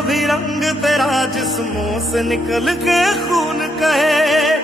भी रंग तेरा जिस्मों से निकल के खून कहे।